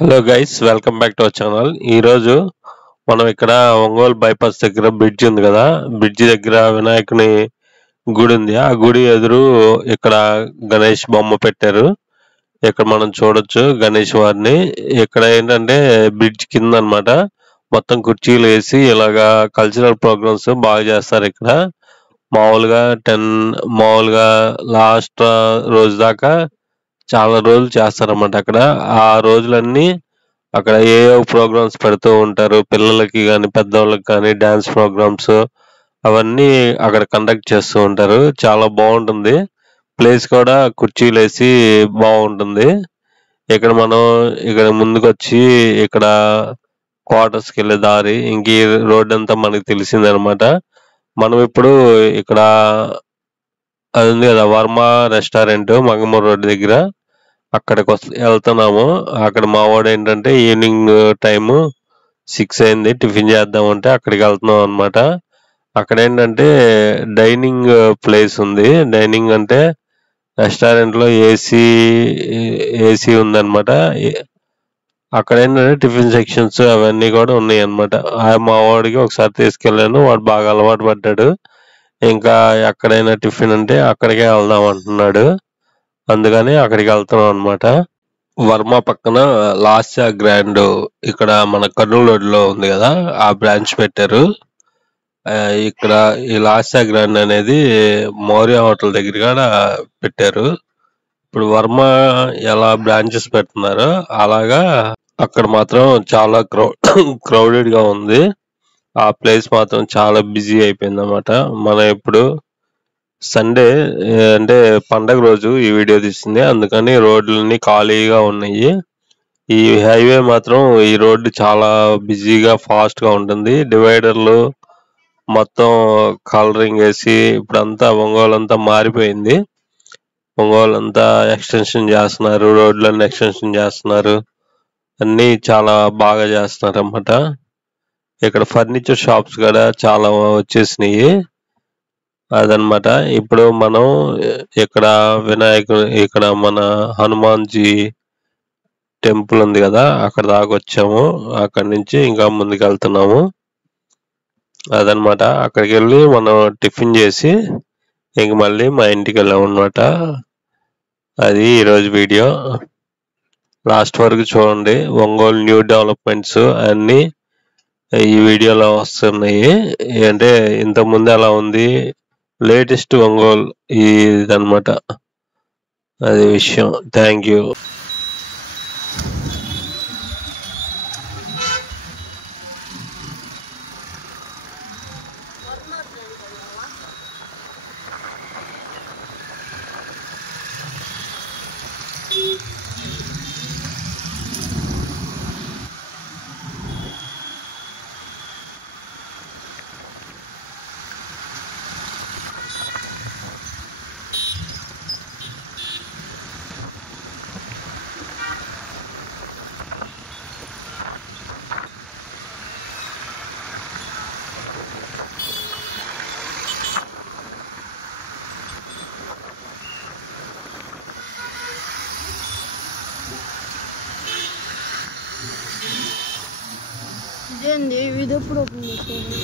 Hello guys, welcome back to our channel. ఈరోజు మనం ఇక్కడ ఒంగోలు బైపాస్ దగ్గర బ్రిడ్జ్ ఉంది కదా, బ్రిడ్జ్ దగ్గర వినాయకుని గుడి ఉంది. ఆ గుడి ఎదురు ఇక్కడ గణేష్ బొమ్మ పెట్టారు. ఇక్కడ మనం చూడొచ్చు గణేష్ వారిని. ఇక్కడ ఏంటంటే బ్రిడ్జ్ కింద అన్నమాట మొత్తం కుర్చీలు వేసి ఇలాగా కల్చరల్ ప్రోగ్రామ్స్ బాగా చేస్తారు. ఇక్కడ మామూలుగా లాస్ట్ రోజు దాకా చాలా రోజులు చేస్తారన్నమాట. అక్కడ ఆ రోజులన్నీ అక్కడ ఏవో ప్రోగ్రామ్స్ పెడుతూ ఉంటారు. పిల్లలకి కానీ పెద్దవాళ్ళకి కానీ డాన్స్ ప్రోగ్రామ్స్ అవన్నీ అక్కడ కండక్ట్ చేస్తూ ఉంటారు. చాలా బాగుంటుంది. ప్లేస్ కూడా కుర్చీలు వేసి బాగుంటుంది. ఇక్కడ ముందుకు వచ్చి ఇక్కడ క్వార్టర్స్కి వెళ్ళే దారి ఇంక ఈ రోడ్ అంతా మనకి తెలిసిందే అనమాట. మనం ఇప్పుడు ఇక్కడ అది ఉంది కదా, వర్మ రెస్టారెంట్ మంగమూరు రోడ్డు దగ్గర, అక్కడికి వెళ్తున్నాము. అక్కడ మా వాడు ఏంటంటే ఈవినింగ్ టైము 6 అయింది, టిఫిన్ చేద్దామంటే అక్కడికి వెళ్తున్నాం అనమాట. అక్కడ ఏంటంటే డైనింగ్ ప్లేస్ ఉంది. డైనింగ్ అంటే రెస్టారెంట్లో ఏసీ ఉందన్నమాట. అక్కడ ఏంటంటే టిఫిన్ సెక్షన్స్ అవన్నీ కూడా ఉన్నాయి అనమాట. మా వాడికి ఒకసారి తీసుకెళ్ళాను, వాడు బాగా అలవాటు పడ్డాడు. ఇంకా ఎక్కడైనా టిఫిన్ అంటే అక్కడికే వెళ్దాం అంటున్నాడు. అందుకని అక్కడికి వెళ్తున్నాం అనమాట. వర్మ పక్కన లాస్యా గ్రాండ్ ఇక్కడ మన కర్నూలు రోడ్లో ఉంది కదా, ఆ బ్రాంచ్ పెట్టారు. ఇక్కడ ఈ లాస్యా గ్రాండ్ అనేది మౌర్య హోటల్ దగ్గర కూడా పెట్టారు. ఇప్పుడు వర్మ ఎలా బ్రాంచెస్ పెడుతున్నారో అలాగా అక్కడ మాత్రం చాలా క్రౌడెడ్ గా ఉంది. ఆ ప్లేస్ మాత్రం చాలా బిజీ అయిపోయింది అన్నమాట. మనం ఇప్పుడు సండే అంటే పండగ రోజు ఈ వీడియో తీసింది, అందుకని రోడ్లన్నీ ఖాళీగా ఉన్నాయి. ఈ హైవే మాత్రం ఈ రోడ్డు చాలా బిజీగా ఫాస్ట్ గా ఉంటుంది. డివైడర్లు మొత్తం కలరింగ్ వేసి ఇప్పుడంతా ఒంగోలు అంతా మారిపోయింది. ఒంగోలు అంతా ఎక్స్టెన్షన్ చేస్తున్నారు, రోడ్లన్నీ ఎక్స్టెన్షన్ చేస్తున్నారు, అన్నీ చాలా బాగా చేస్తున్నారు అన్నమాట. ఇక్కడ ఫర్నిచర్ షాప్స్ కూడా చాలా వచ్చేసినాయి. అదనమాట. ఇప్పుడు మనం ఇక్కడ మన హనుమాన్జీ టెంపుల్ ఉంది కదా, అక్కడ దాకా వచ్చాము. అక్కడి నుంచి ఇంకా ముందుకు వెళ్తున్నాము. అదనమాట. అక్కడికి వెళ్ళి మనం టిఫిన్ చేసి ఇంక మళ్ళీ మా ఇంటికి వెళ్ళాము అనమాట. అది ఈరోజు వీడియో. లాస్ట్ వరకు చూడండి. ఒంగోలు న్యూ డెవలప్మెంట్స్ అన్నీ ఈ వీడియోలో వస్తున్నాయి. అంటే ఇంతకుముందు ఎలా ఉంది, లేటెస్ట్ ఒంగోలు ఇదనమాట. అది విషయం. Thank you. ఇదేంది ఇది ఎప్పుడు ఓపెన్ చేసేది?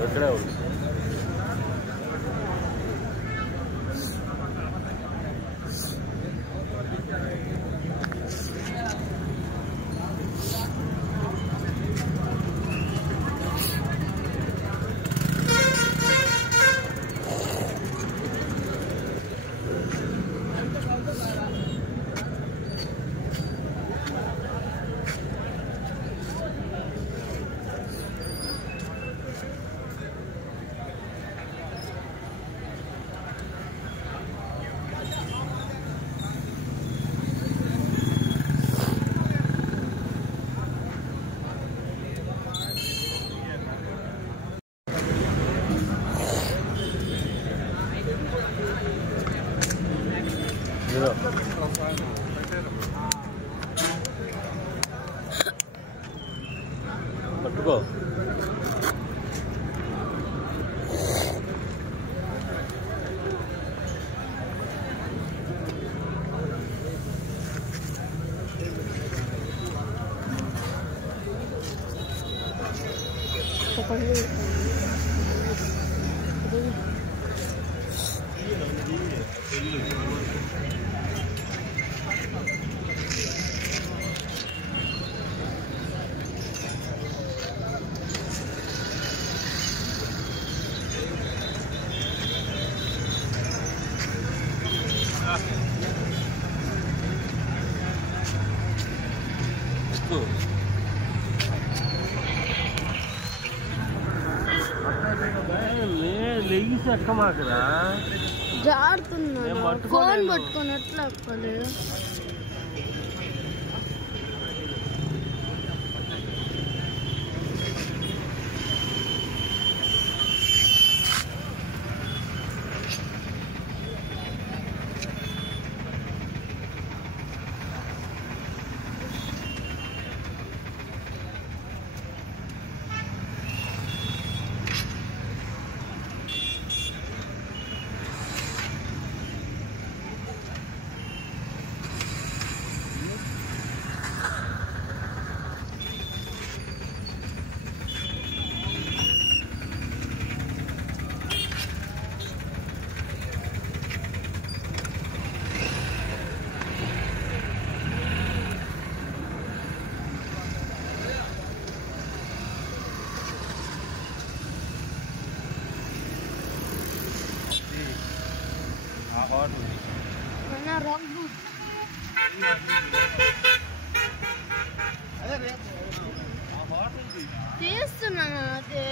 ఇక్కడే ఉంది. పట్టుకో. లేచి ఎక్కమాకరా, జారుతున్నాను. ఫోన్ పట్టుకొని ఎట్లా ఎక్కాలి? తీస్తున్నాను అదే.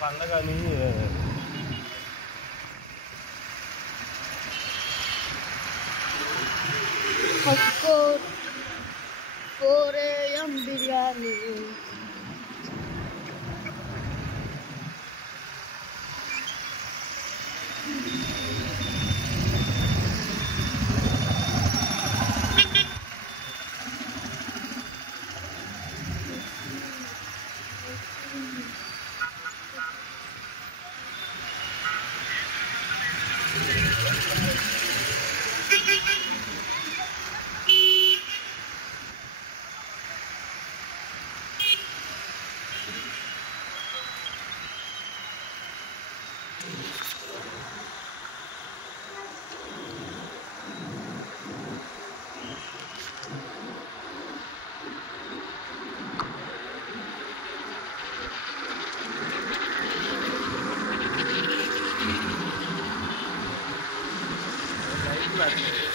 పండగని కోరేయం బిర్యానీ. Right.